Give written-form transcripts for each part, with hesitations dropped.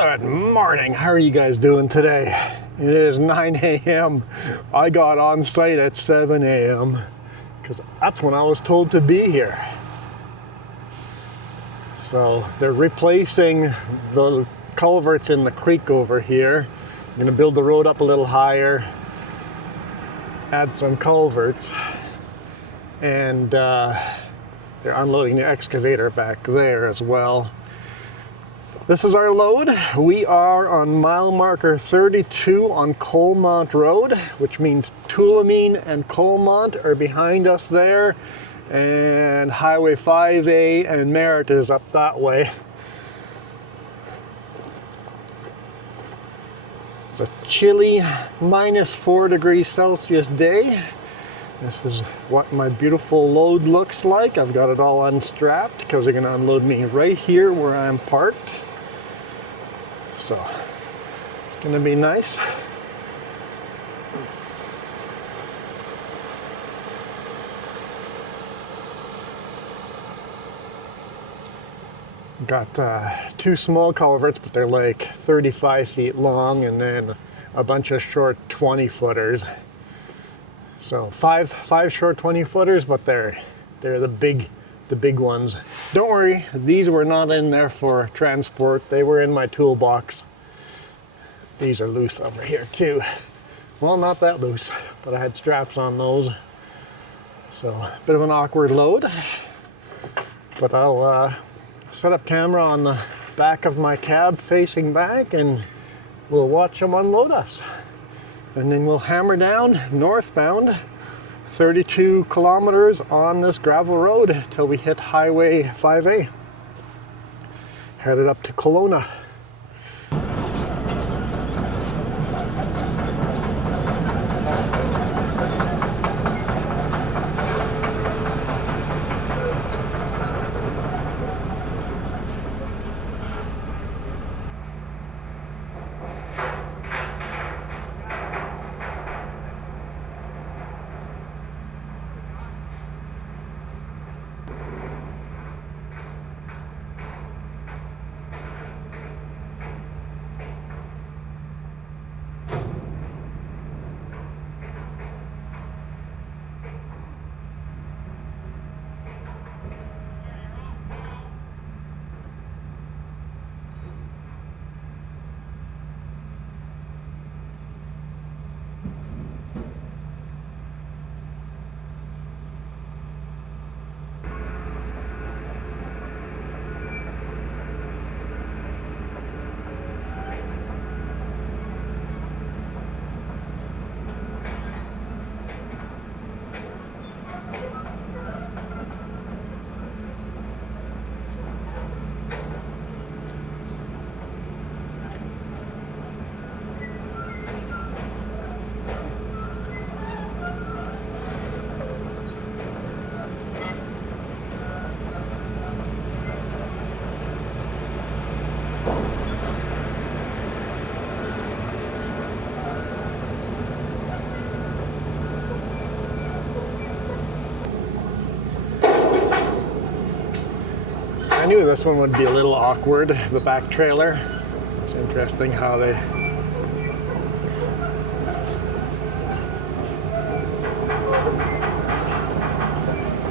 Good morning. How are you guys doing today? It is 9 a.m. I got on site at 7 a.m. because that's when I was told to be here. So they're replacing the culverts in the creek over here. I'm going to build the road up a little higher, add some culverts, and they're unloading the excavator back there as well. This is our load. We are on mile marker 32 on Coalmont Road, which means Tulameen and Coalmont are behind us there, and Highway 5A and Merritt is up that way. It's a chilly -4°C day. This is what my beautiful load looks like. I've got it all unstrapped because they're going to unload me right here where I'm parked. So it's going to be nice. Got two small culverts, but they're like 35 feet long, and then a bunch of short 20-footers. So five short 20-footers, but they're the big ones. Don't worry, these were not in there for transport. They were in my toolbox. These are loose over here too. Well, not that loose, but I had straps on those. So a bit of an awkward load, but I'll set up camera on the back of my cab facing back, and we'll watch them unload us. And then we'll hammer down northbound 32 kilometers on this gravel road till we hit Highway 5A. Headed up to Kelowna. I knew this one would be a little awkward, the back trailer. It's interesting how they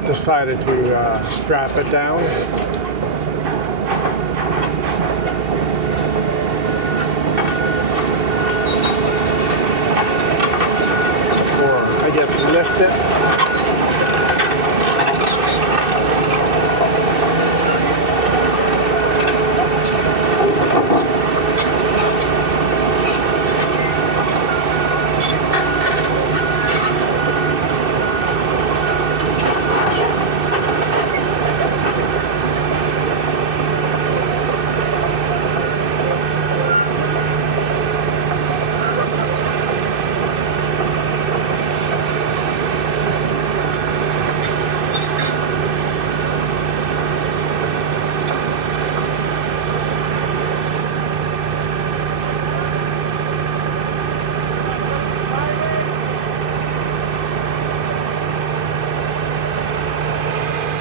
decided to strap it down. Or I guess lift it.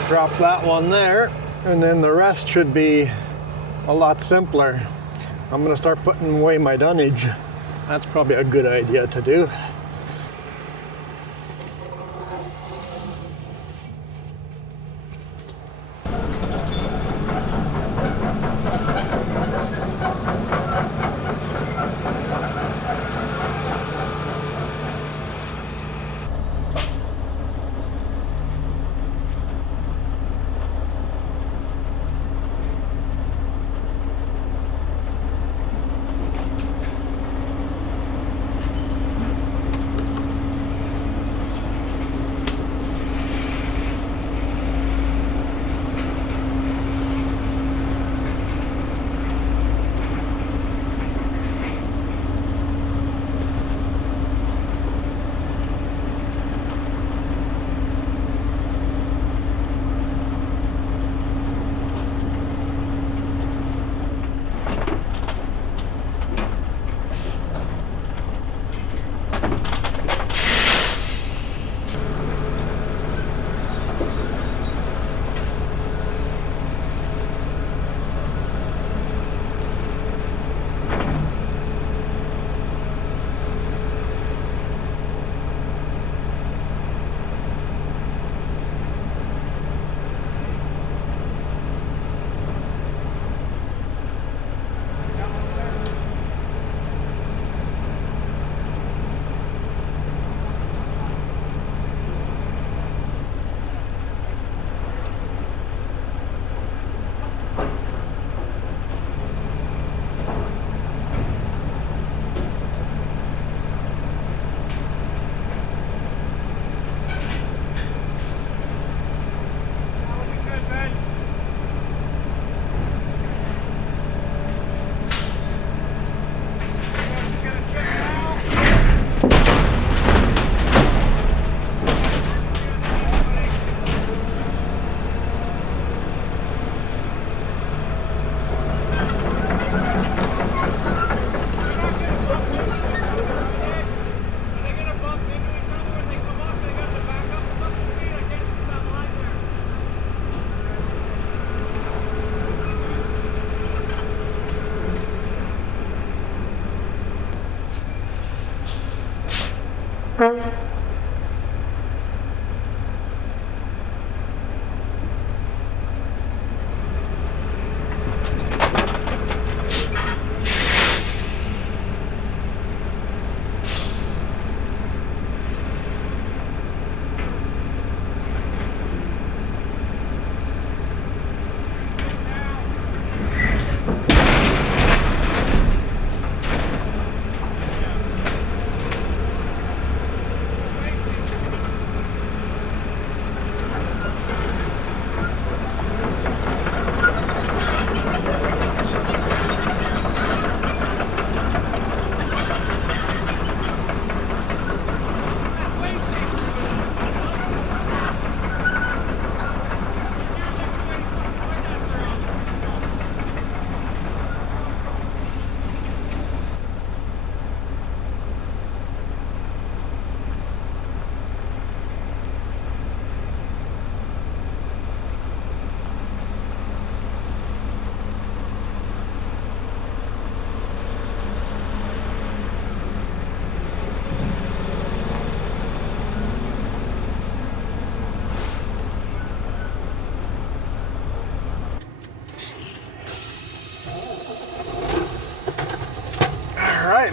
Drop that one there, and then the rest should be a lot simpler. I'm gonna start putting away my dunnage. That's probably a good idea to do.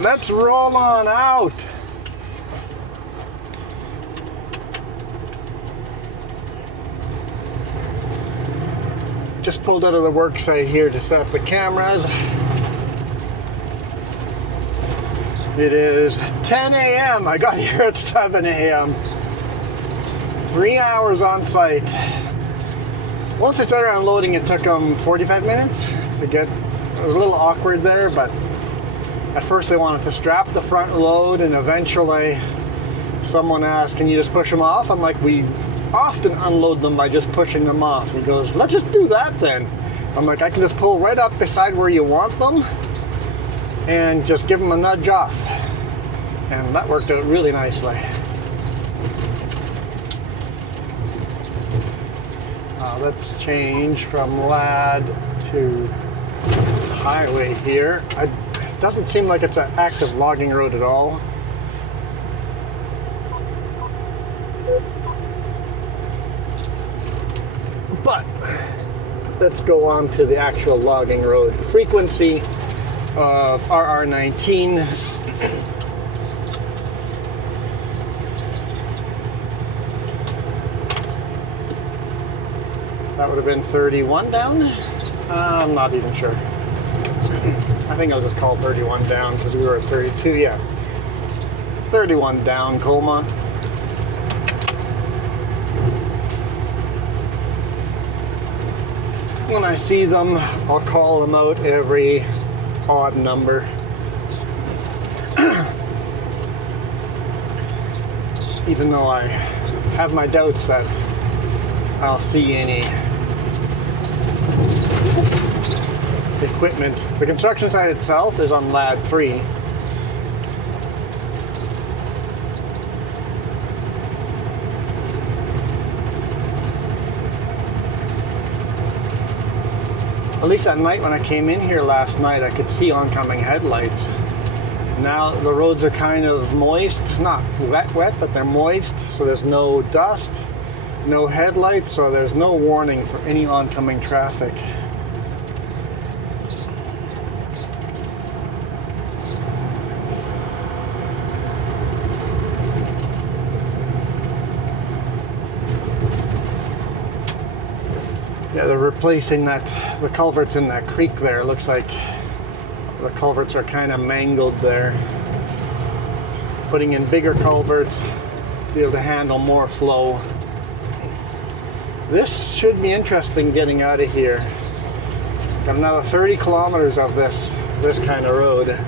right, let's roll on out. Just pulled out of the work site here to set up the cameras. It is 10 a.m. I got here at 7 a.m. 3 hours on site. Once I started unloading, it took them 45 minutes to get. It was a little awkward there, but at first they wanted to strap the front load, and eventually someone asked, "Can you just push them off?" I'm like, "We often unload them by just pushing them off." He goes, "Let's just do that then." I'm like, "I can just pull right up beside where you want them and just give them a nudge off." And that worked out really nicely. Let's change from LAD to highway here. It doesn't seem like it's an active logging road at all. But let's go on to the actual logging road. Frequency of RR19. That would have been 31 down? I'm not even sure. I think I'll just call 31 down because we were at 32, yeah. 31 down, Colma. When I see them, I'll call them out every odd number. Even though I have my doubts that I'll see any equipment. The construction site itself is on Lad 3. At least at night when I came in here last night, I could see oncoming headlights. Now the roads are kind of moist, not wet, but they're moist, so there's no dust, no headlights, so there's no warning for any oncoming traffic. Yeah, they're replacing the culverts in that creek there. It looks like the culverts are kind of mangled there. Putting in bigger culverts, be able to handle more flow. This should be interesting getting out of here. Got another 30 kilometers of this kind of road.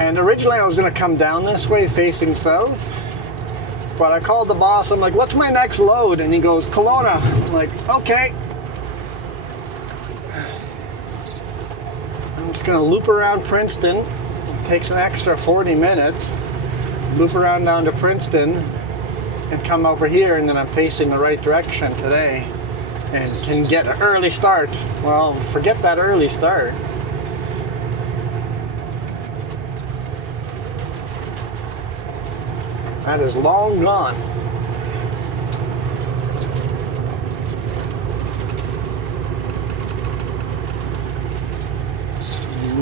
And originally I was going to come down this way facing south, but I called the boss. I'm like, what's my next load? And he goes, Kelowna. I'm like, okay. I'm just going to loop around Princeton. It takes an extra 40 minutes. Loop around down to Princeton and come over here, and then I'm facing the right direction today and can get an early start. Well, forget that early start. That is long gone.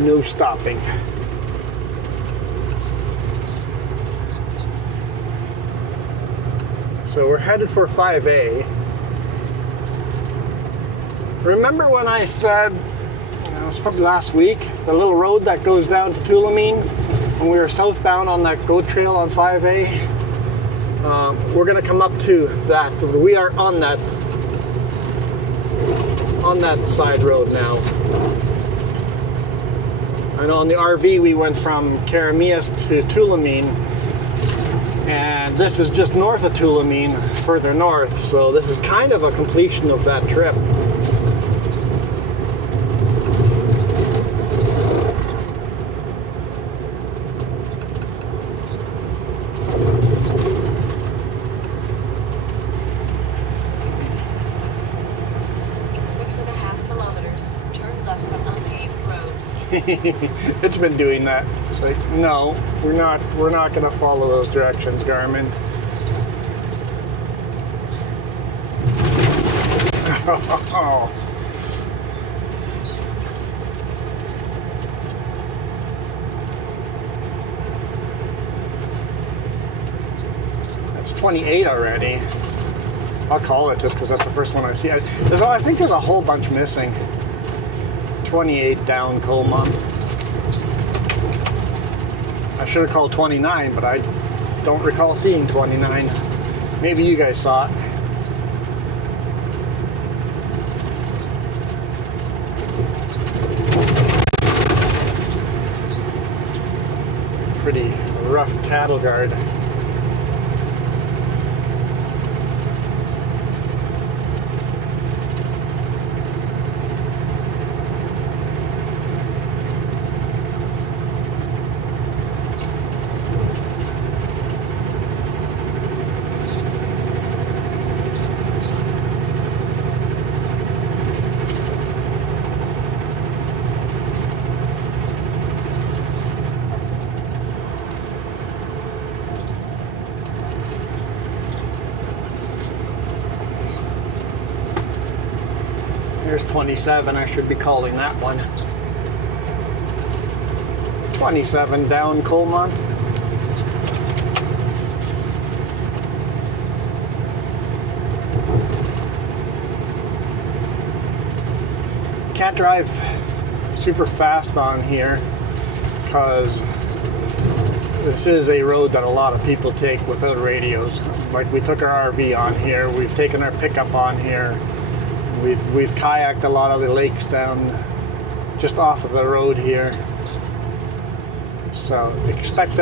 No stopping. So we're headed for 5A. Remember when I said, it was probably last week, the little road that goes down to Tulameen, when we were southbound on that goat trail on 5A? We're going to come up to that. We are on that side road now. I know on the RV we went from Karamias to Tulameen, and this is just north of Tulameen, further north, so this is kind of a completion of that trip. It's been doing that. It's like, no, we're not going to follow those directions, Garmin. Oh. That's 28 already. I'll call it just because that's the first one I see. I think there's a whole bunch missing. 28 down Colma. I should have called 29, but I don't recall seeing 29. Maybe you guys saw it. Pretty rough cattle guard. Here's 27, I should be calling that one. 27 down Colmont. Can't drive super fast on here because this is a road that a lot of people take without radios. Like we took our RV on here, we've taken our pickup on here, we've kayaked a lot of the lakes down just off of the road here. So expect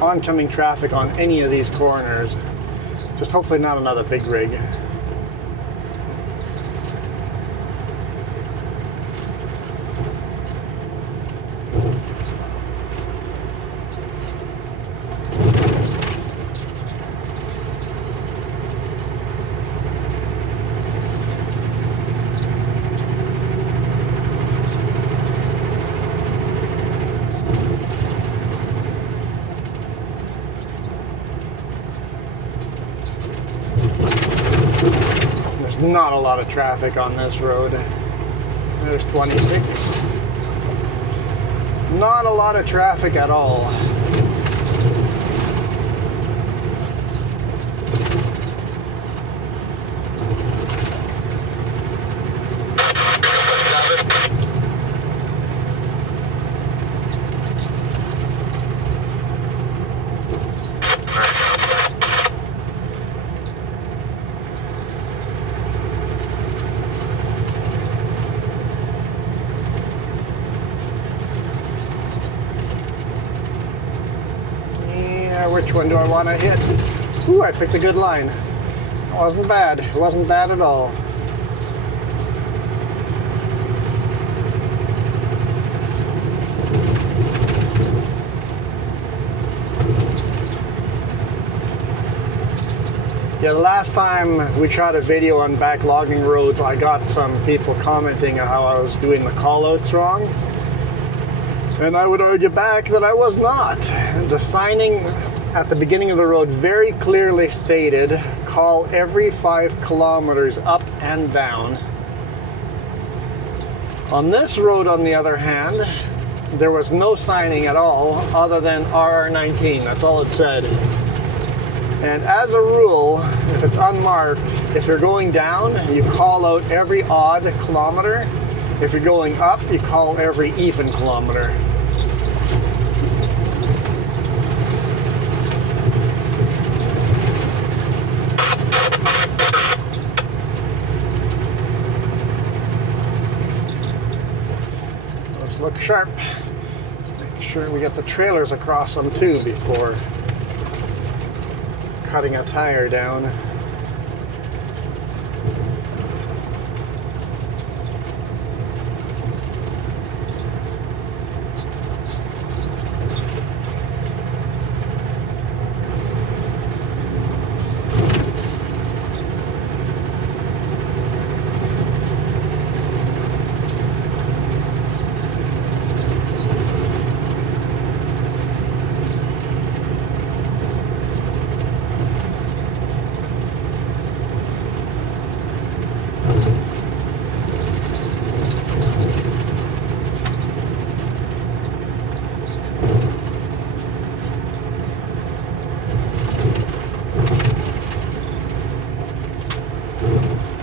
oncoming traffic on any of these corners. Just hopefully not another big rig. Not a lot of traffic on this road. There's 26. Not a lot of traffic at all. Which one do I want to hit? Ooh, I picked a good line. It wasn't bad. It wasn't bad at all. Yeah, the last time we shot a video on backlogging roads, I got some people commenting on how I was doing the callouts wrong. And I would argue back that I was not. The signing at the beginning of the road very clearly stated, call every 5 kilometers up and down. On this road, on the other hand, there was no signing at all other than RR19. That's all it said. And as a rule, if it's unmarked, if you're going down, you call out every odd kilometer. If you're going up, you call every even kilometer. Let's look sharp. Make sure we get the trailers across them too before cutting a tire down.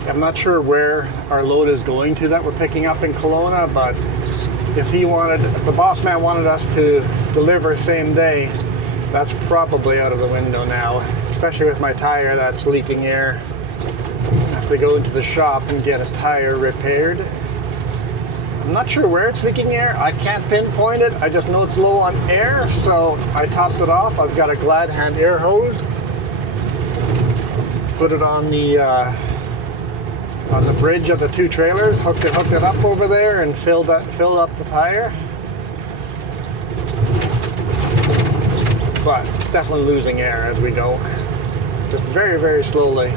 I'm not sure where our load is going to that we're picking up in Kelowna, but if the boss man wanted us to deliver same day, that's probably out of the window now, especially with my tire that's leaking air. I have to go into the shop and get a tire repaired. I'm not sure where it's leaking air. I can't pinpoint it. I just know it's low on air, so I topped it off. I've got a Glad Hand air hose. Put it on the bridge of the 2 trailers, hooked it up over there and filled up the tire. But it's definitely losing air as we go. Just very, very slowly.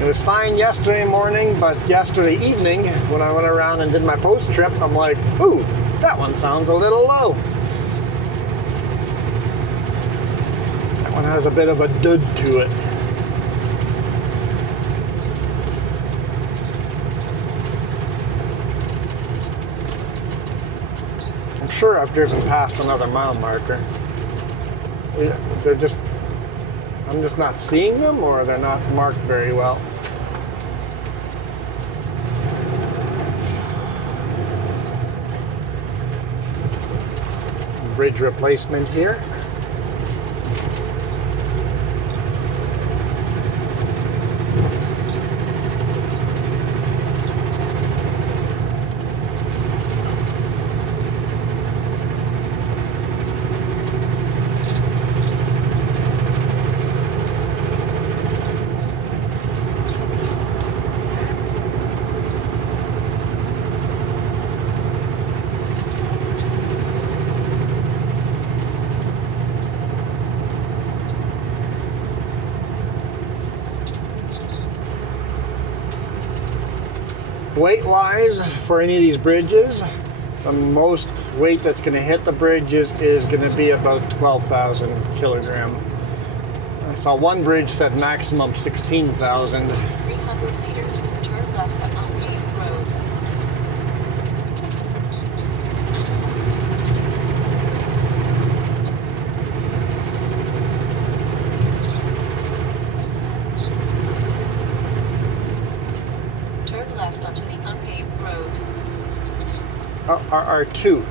It was fine yesterday morning, but yesterday evening when I went around and did my post trip, I'm like, ooh, that one sounds a little low. That one has a bit of a dud to it. sure I've driven past another mile marker. They're just, I'm just not seeing them, or they're not marked very well. Bridge replacement here. Weight-wise, for any of these bridges, the most weight that's going to hit the bridges is going to be about 12,000 kilogram. I saw one bridge said maximum 16,000. 300 meters, turn left on unpaved road. Turn left onto the unpaved road. R2.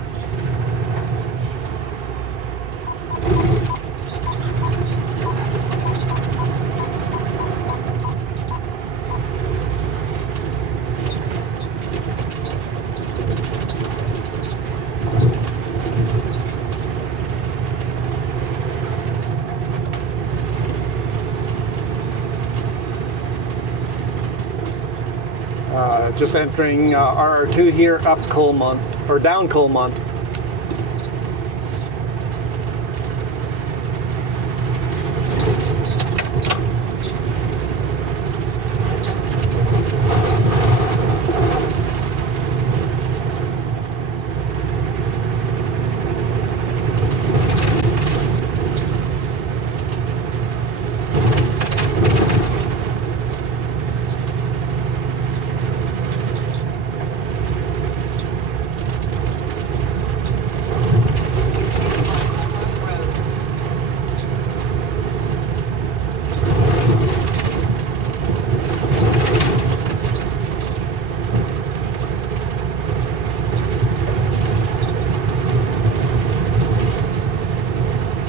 Just entering RR2 here, up Coalmont, or down Coalmont.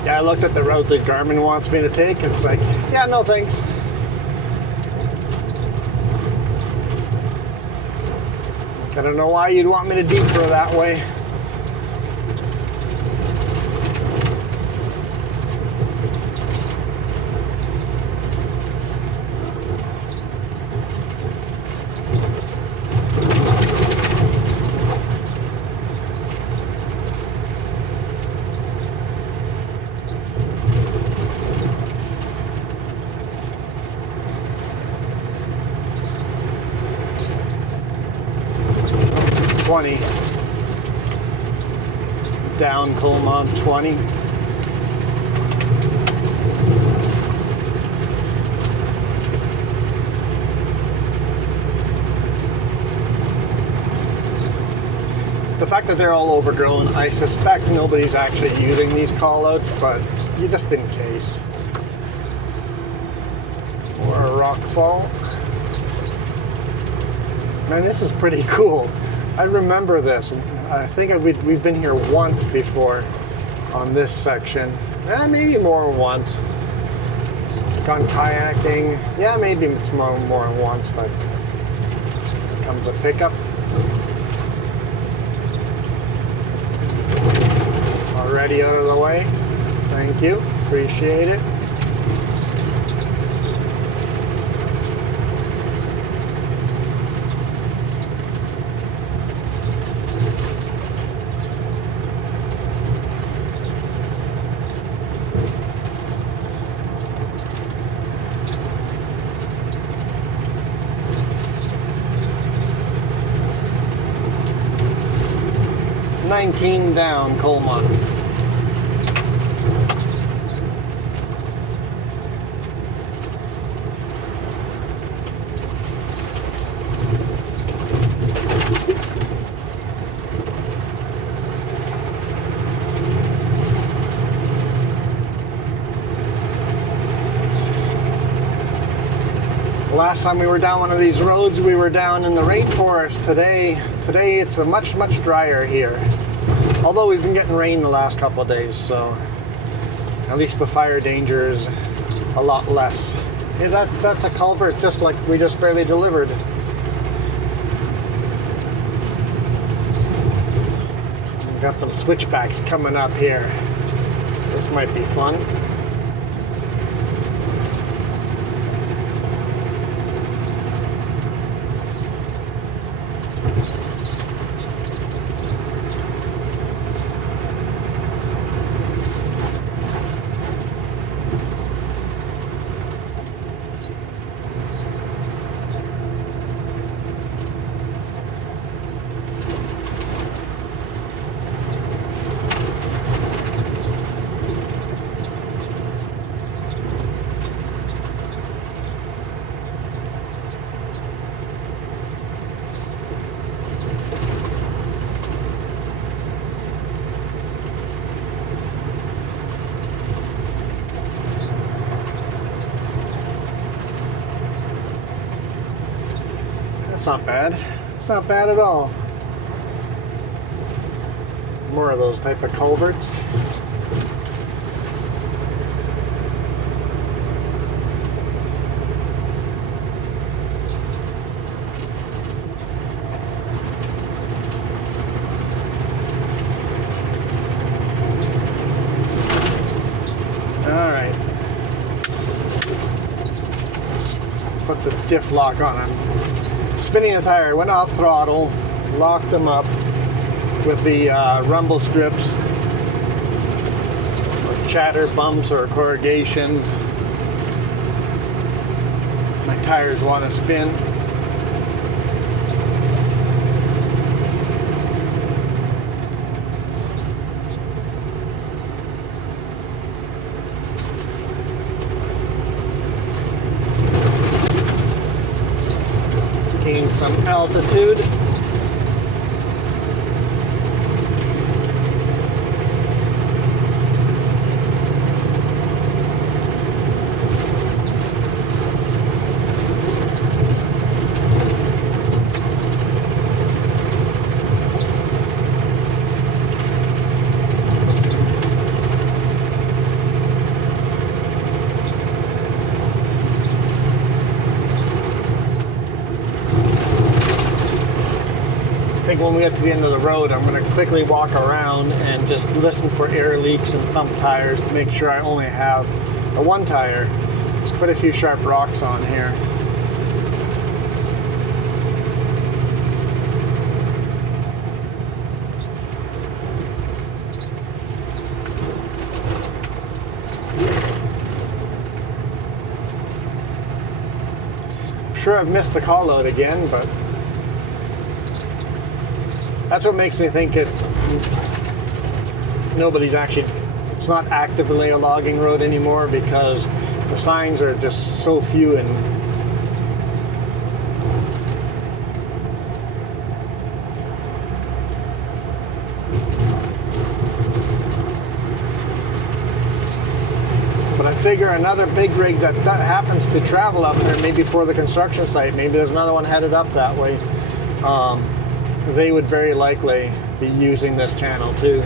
I looked at the route that Garmin wants me to take, and it's like, yeah, no thanks. I don't know why you'd want me to detour that way. Down Coalmont 20. The fact that they're all overgrown, I suspect nobody's actually using these callouts, but just in case. Or a rock fall. Man, this is pretty cool. I remember this. I think we've been here once before on this section. Maybe more than once. Gone kayaking. Yeah, maybe it's more than once, but here comes a pickup. Already out of the way. Thank you. Appreciate it. Down Coalmont. Last time we were down one of these roads, we were down in the rainforest. Today it's a much drier here. Although we've been getting rain the last couple of days, so at least the fire danger is a lot less. Hey, that's a culvert just like we just barely delivered. We've got some switchbacks coming up here. This might be fun. That's not bad. It's not bad at all. More of those type of culverts. All right. Let's put the diff lock on him. Spinning the tire, went off throttle, locked them up with the rumble strips, or chatter bumps or corrugations. My tires want to spin. Gain some altitude. I think when we get to the end of the road, I'm going to quickly walk around and just listen for air leaks and thump tires to make sure I only have a one tire. There's quite a few sharp rocks on here. I'm sure I've missed the call out again, but that's what makes me think it's not actively a logging road anymore, because the signs are just so few and but I figure another big rig that happens to travel up there, maybe for the construction site, maybe there's another one headed up that way, they would very likely be using this channel too.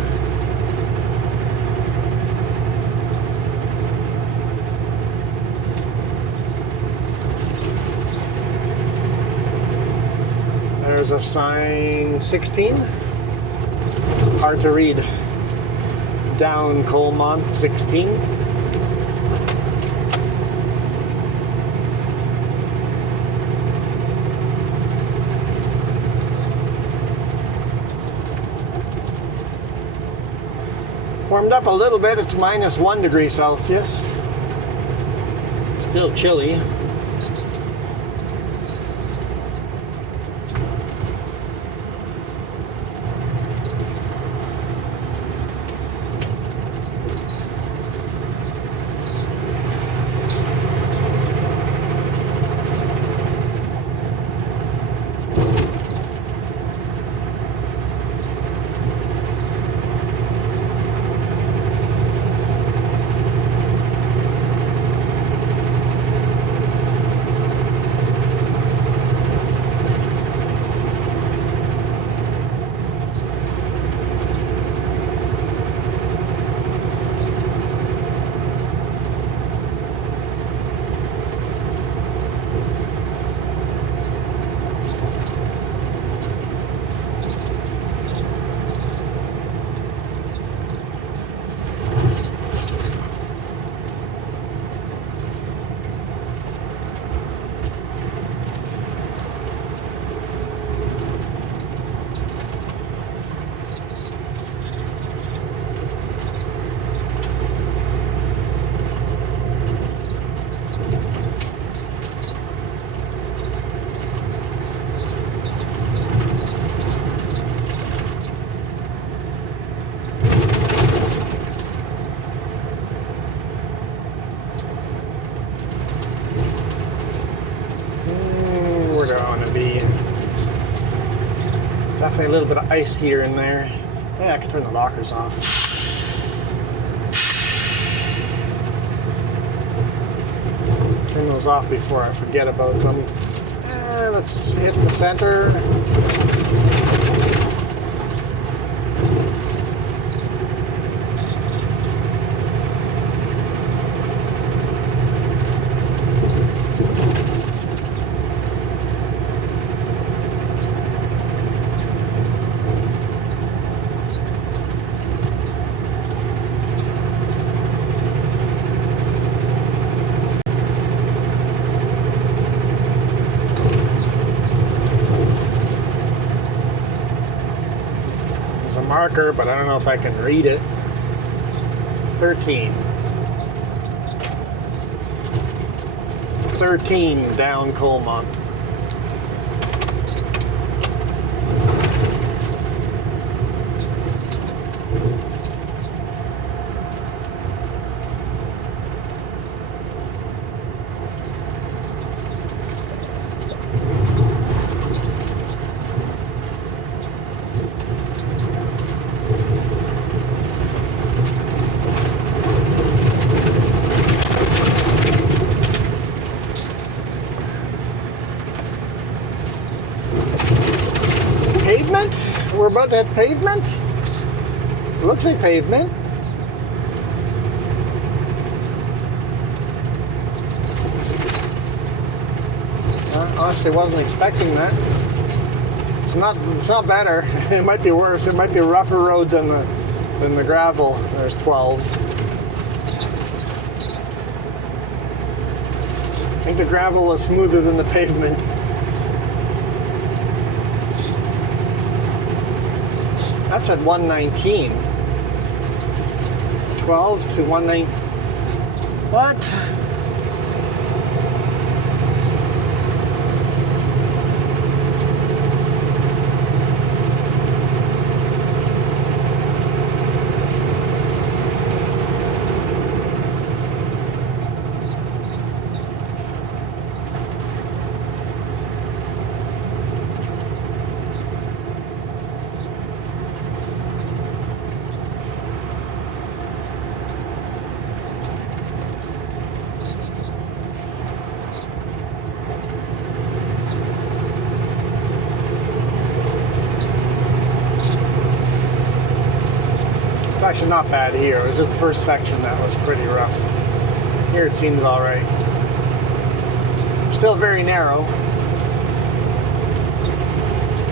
There's a sign 16. Hard to read. Down Colmont 16. Warmed up a little bit, it's -1 degree Celsius. Still chilly. Definitely a little bit of ice here and there. Yeah, I can turn the lockers off. Turn those off before I forget about them. Let's hit the center. A marker, but I don't know if I can read it. 13 down Colmont. Pavement? We're about to hit pavement? It looks like pavement. Honestly, wasn't expecting that. It's not better. It might be worse. It might be a rougher road than the gravel. There's 12. I think the gravel is smoother than the pavement. That's at 119. 12 to 119. What? Actually not bad here. It was just the first section that was pretty rough. Here it seems all right. Still very narrow.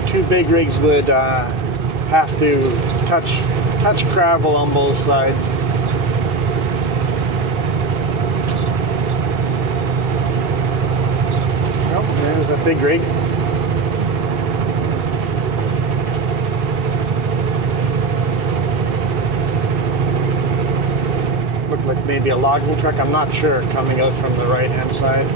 Two big rigs would have to touch gravel on both sides. Oh, there's a big rig. Looked like maybe a logging truck, I'm not sure, coming out from the right hand side.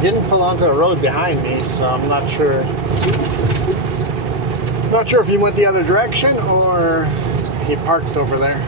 Didn't pull onto the road behind me, so I'm not sure. Not sure if he went the other direction or he parked over there.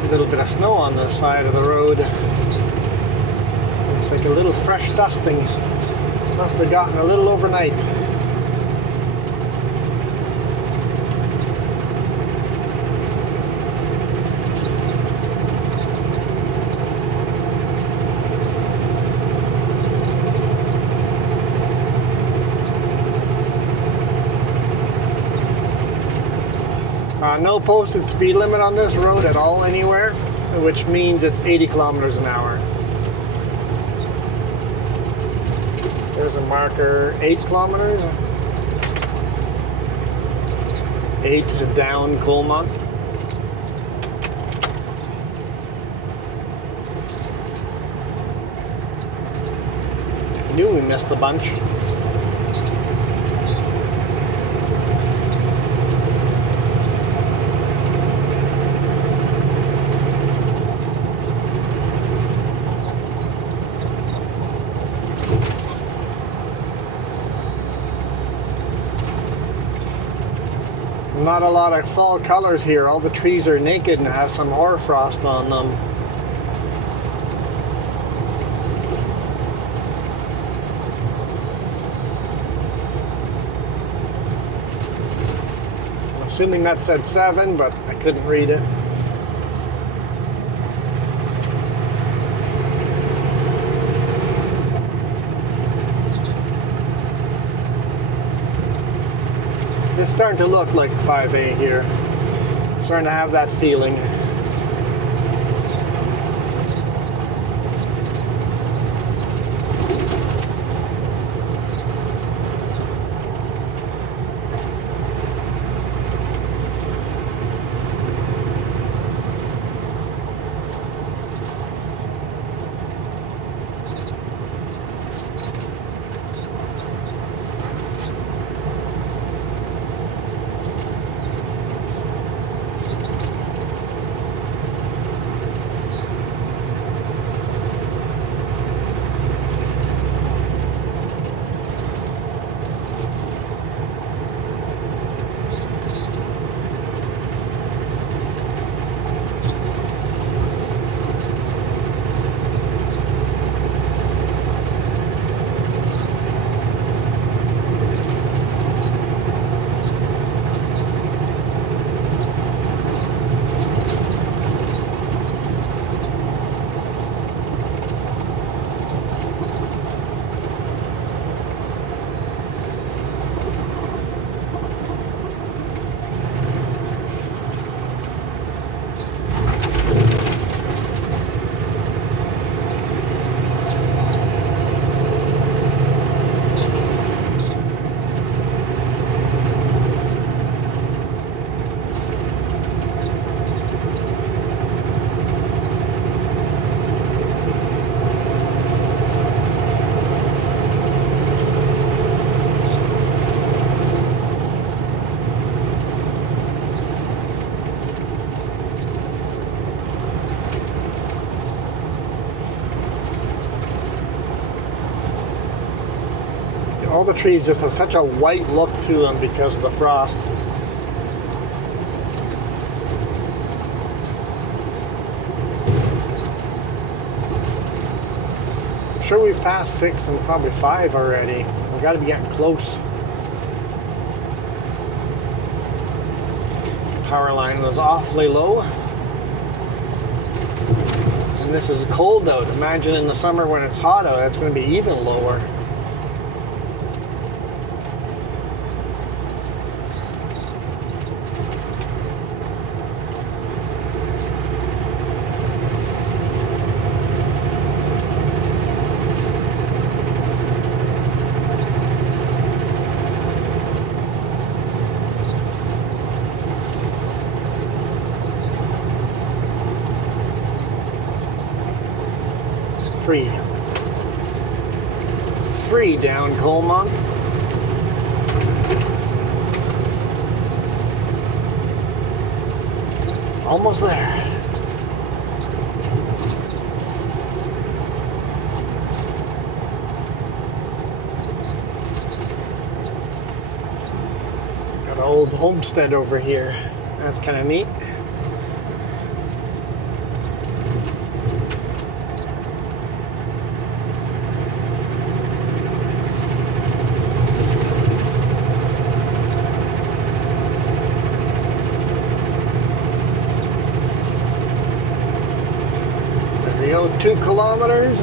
A little bit of snow on the side of the road. Looks like a little fresh dusting. Must have gotten a little overnight. No posted speed limit on this road at all anywhere, which means it's 80 kilometers an hour. There's a marker, 8 kilometers. 8 down Colmont. Knew we missed a bunch. Not a lot of fall colors here. All the trees are naked and have some hoarfrost on them. I'm assuming that said 7, but I couldn't read it. It's starting to look like 5A here. It's starting to have that feeling. All the trees just have such a white look to them because of the frost. I'm sure we've passed 6 and probably 5 already. We've got to be getting close. Power line was awfully low. And this is cold out. Imagine in the summer when it's hot out, it's going to be even lower. Three down Colmont. Almost there. Got an old homestead over here. That's kind of neat. There we go, 2 kilometers.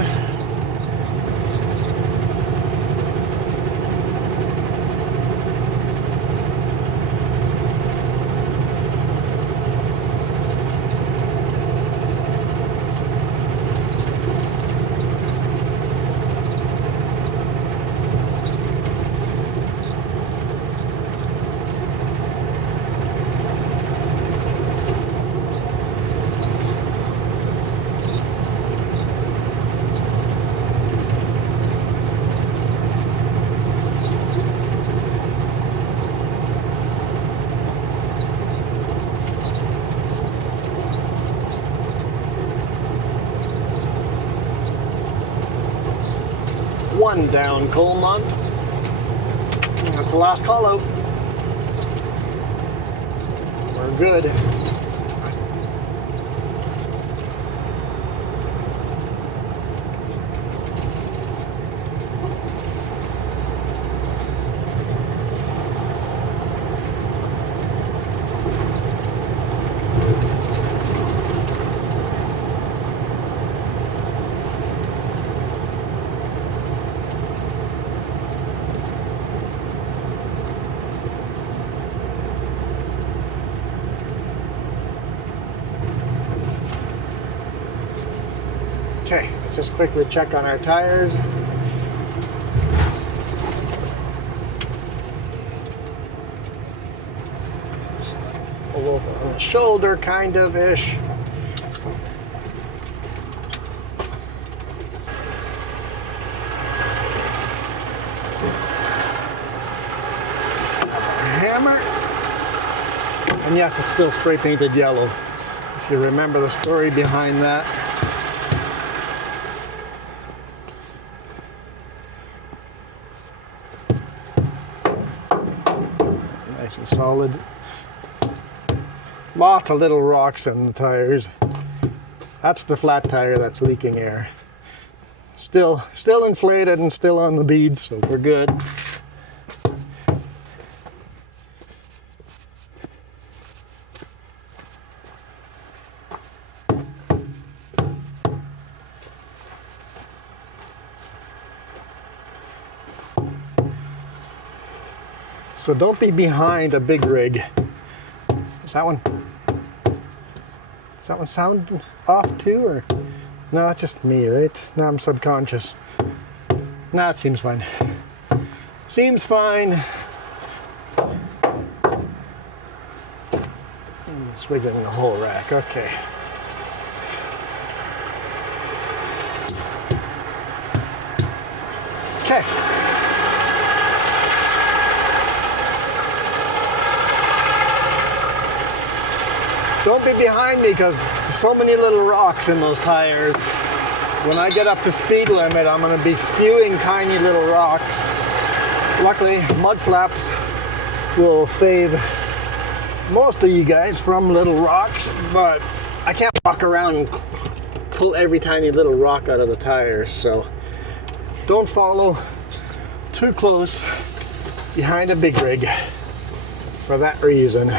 one down coal month. That's the last call out. We're good. Okay, let's just quickly check on our tires. Just pull over on the shoulder, kind of ish. Hammer. And yes, it's still spray painted yellow. If you remember the story behind that. Nice and solid. Lots of little rocks in the tires. That's the flat tire that's leaking air. Still inflated and still on the bead, so we're good. So don't be behind a big rig. Does that one sound off too, or? No, it's just me, right? No, I'm subconscious. No, it seems fine. Seems fine. It's wiggling the whole rack, okay. Okay. Don't be behind me because so many little rocks in those tires. When I get up to speed limit, I'm going to be spewing tiny little rocks. Luckily, mud flaps will save most of you guys from little rocks, but I can't walk around and pull every tiny little rock out of the tires, so don't follow too close behind a big rig for that reason.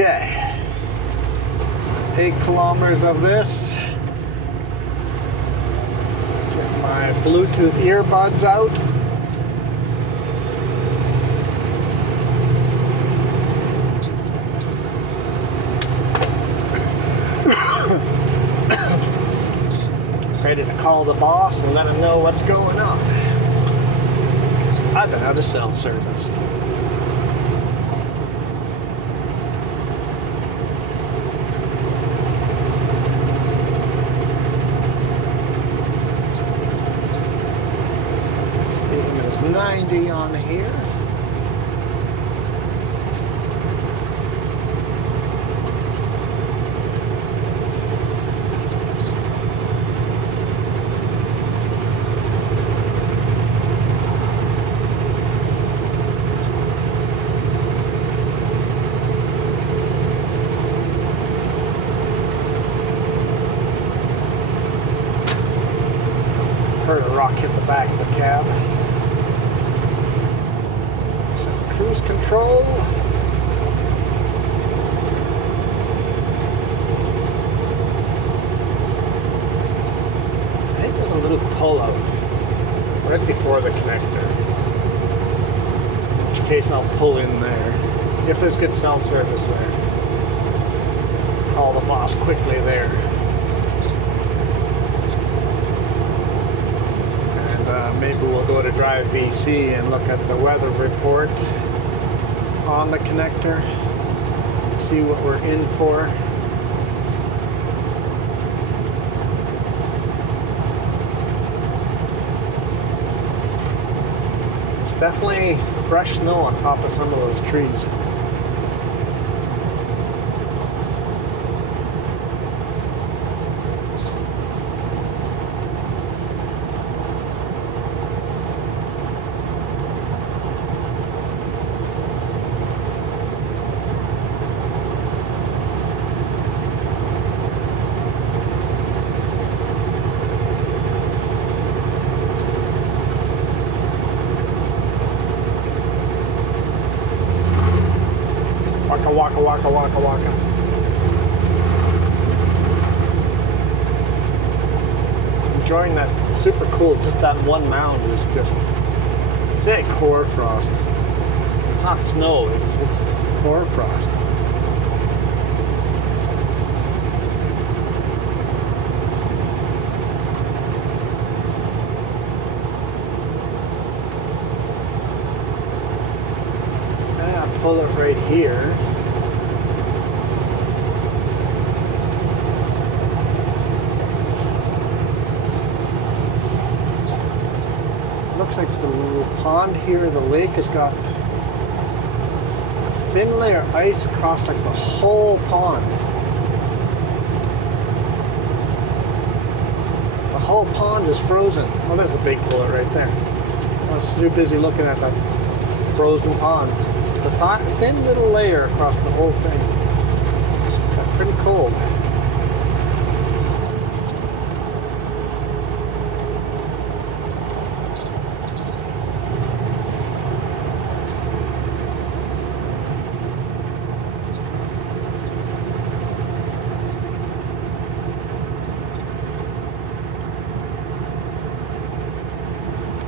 Okay, 8 kilometers of this. Get my Bluetooth earbuds out. Ready to call the boss and let him know what's going on. 'Cause I've been out of cell service. Speed limit is 90 on here. Heard a rock hit the back of the cab. Set cruise control. I think there's a little pull out right before the connector. In which case I'll pull in there. If there's good cell service there. Call the boss quickly there. Maybe we'll go to Drive BC and look at the weather report on the connector, see what we're in for. Definitely fresh snow on top of some of those trees. Waka, waka, waka, waka. Enjoying that. Super cool. Just that one mound is just thick hoarfrost. It's not snow, it's hoarfrost. I'll pull it right here. Looks like the little pond here, the lake has got a thin layer of ice across like the whole pond. The whole pond is frozen. Oh, there's a big bullet right there. I was too busy looking at that frozen pond. It's the thin little layer across the whole thing. It's pretty cold.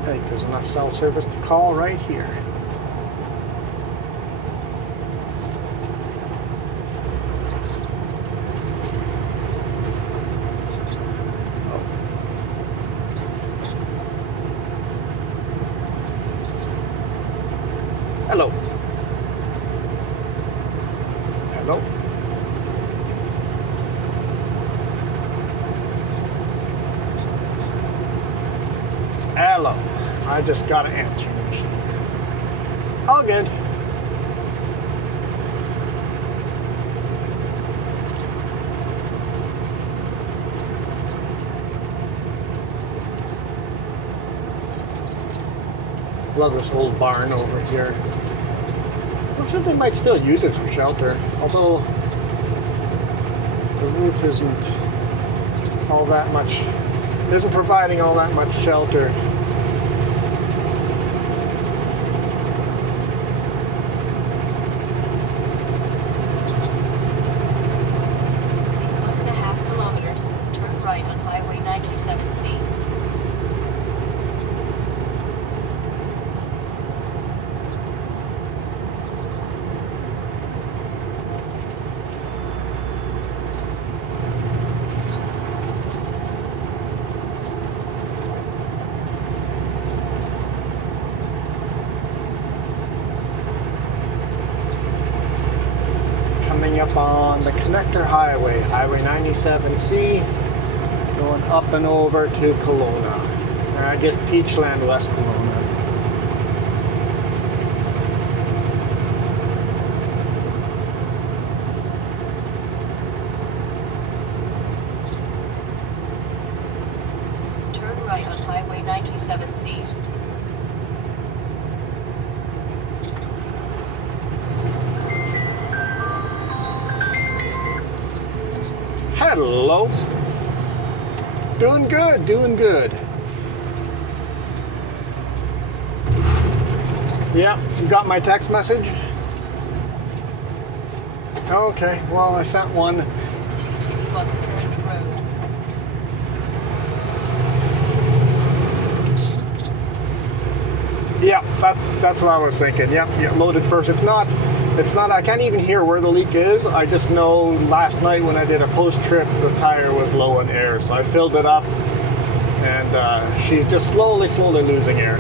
I think there's enough cell service to call right here. Oh. Hello. Hello. Hello. I just got an answering machine. All good. Love this old barn over here. Looks like they might still use it for shelter, although the roof isn't all that much, isn't providing all that much shelter. In 1.5 kilometers, turn right on Highway 97C. Coming up on the connector highway, Highway 97C, going up and over to Kelowna. I guess Peachland, West Kelowna. Turn right on Highway 97C. Hello. Doing good, doing good. Yeah, you got my text message? Okay, well, I sent one. Continue on the current road. Yeah, that's what I was thinking. Yep, yeah, loaded first. It's not, I can't even hear where the leak is. I just know last night when I did a post trip, the tire was low in air. So I filled it up and she's just slowly losing air.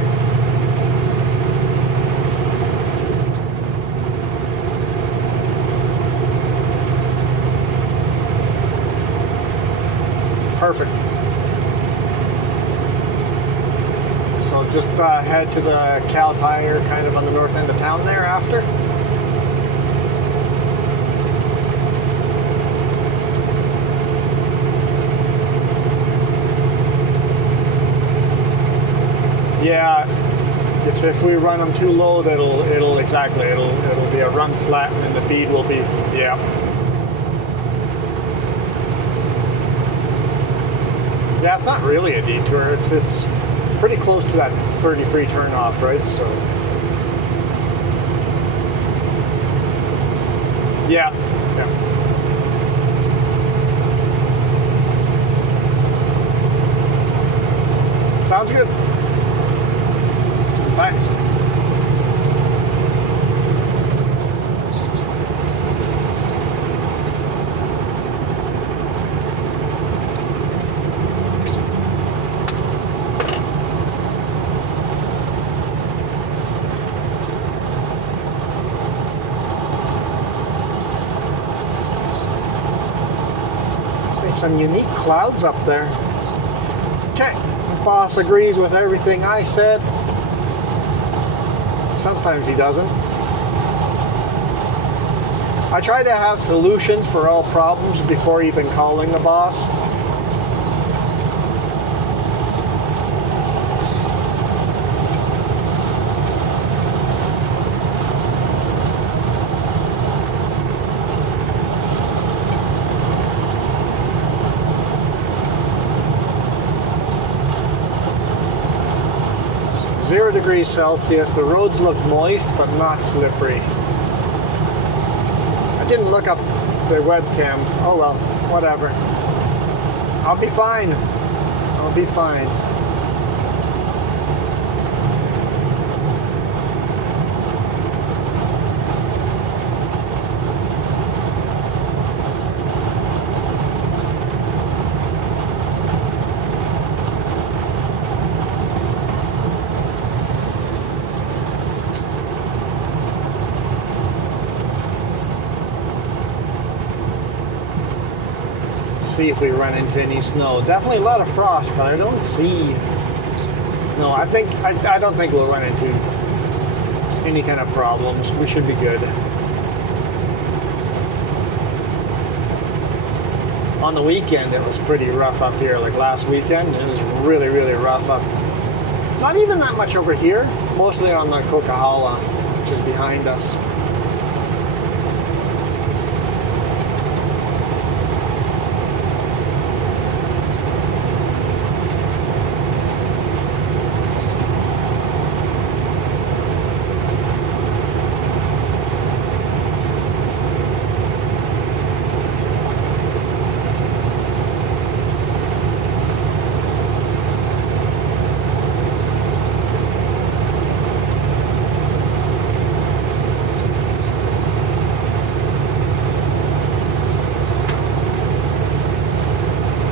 Perfect. So just head to the Cal Tire kind of on the north end of town there after. Yeah, if we run them too low, it'll be a run flat, and then the bead will be, yeah. Yeah, it's not really a detour. It's pretty close to that 33 turnoff, right? So yeah. Sounds good. Bye. Some unique clouds up there. Okay, the boss agrees with everything I said. Sometimes he doesn't. I try to have solutions for all problems before even calling the boss. Degrees Celsius. The roads look moist but not slippery. I didn't look up the webcam. Oh well, whatever. I'll be fine. I'll be fine. See if we run into any snow. Definitely a lot of frost, but I don't see snow. I don't think we'll run into any kind of problems. We should be good. On the weekend, it was pretty rough up here. Like last weekend, it was really, really rough up. Not even that much over here. Mostly on the Coquihalla, which is behind us.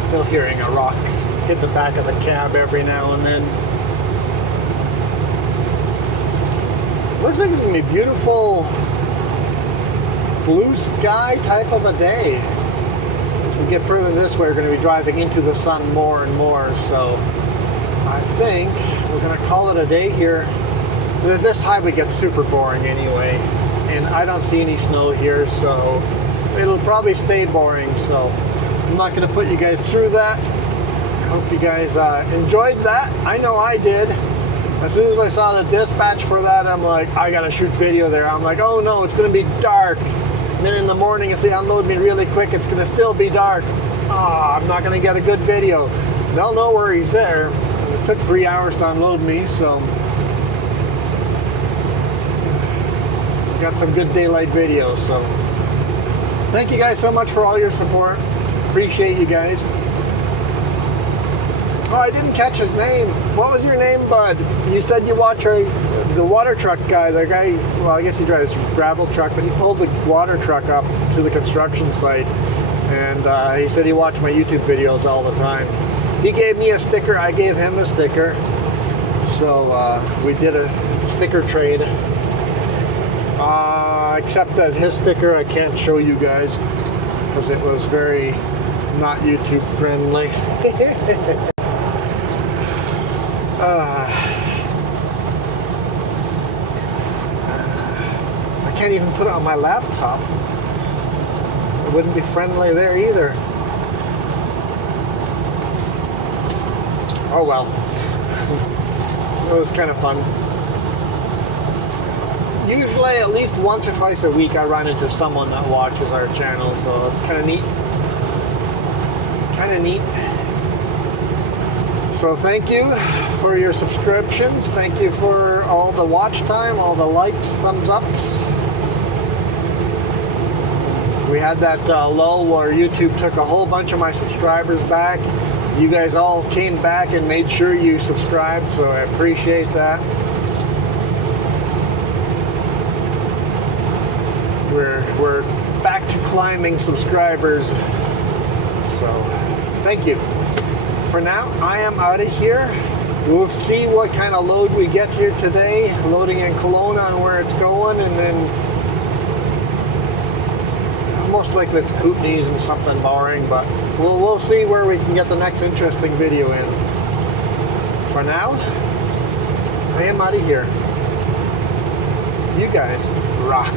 Still hearing a rock hit the back of the cab every now and then. Looks like it's gonna be a beautiful blue sky type of a day. As we get further this way, we're gonna be driving into the sun more and more. So I think we're gonna call it a day here. This highway gets super boring anyway, and I don't see any snow here, so it'll probably stay boring. So I'm not going to put you guys through that. I hope you guys enjoyed that. I know I did. As soon as I saw the dispatch for that, I'm like, I got to shoot video there. I'm like, oh no, it's going to be dark. And then in the morning, if they unload me really quick, it's going to still be dark. I'm not going to get a good video. They'll know where he's there. It took 3 hours to unload me, so got some good daylight videos. So thank you guys so much for all your support. Appreciate you guys. Oh, I didn't catch his name. What was your name, bud? You said you watch the water truck guy. The guy, well, I guess he drives a gravel truck, but he pulled the water truck up to the construction site. And he said he watched my YouTube videos all the time. He gave me a sticker. I gave him a sticker. So we did a sticker trade. Except that his sticker I can't show you guys because it was very not YouTube friendly. can't even put it on my laptop. It wouldn't be friendly there either. Oh well. It was kind of fun. Usually at least once or twice a week I run into someone that watches our channel, so it's kind of neat. Kind of neat. So thank you for your subscriptions. Thank you for all the watch time, all the likes, thumbs ups. We had that lull where YouTube took a whole bunch of my subscribers back. You guys all came back and made sure you subscribed, so I appreciate that. We're back to climbing subscribers. So thank you. For now, I am out of here. We'll see what kind of load we get here today. Loading in Kelowna and where it's going, and then most likely it's Kootenays and something boring, but we'll see where we can get the next interesting video in. For now, I am out of here. You guys rock.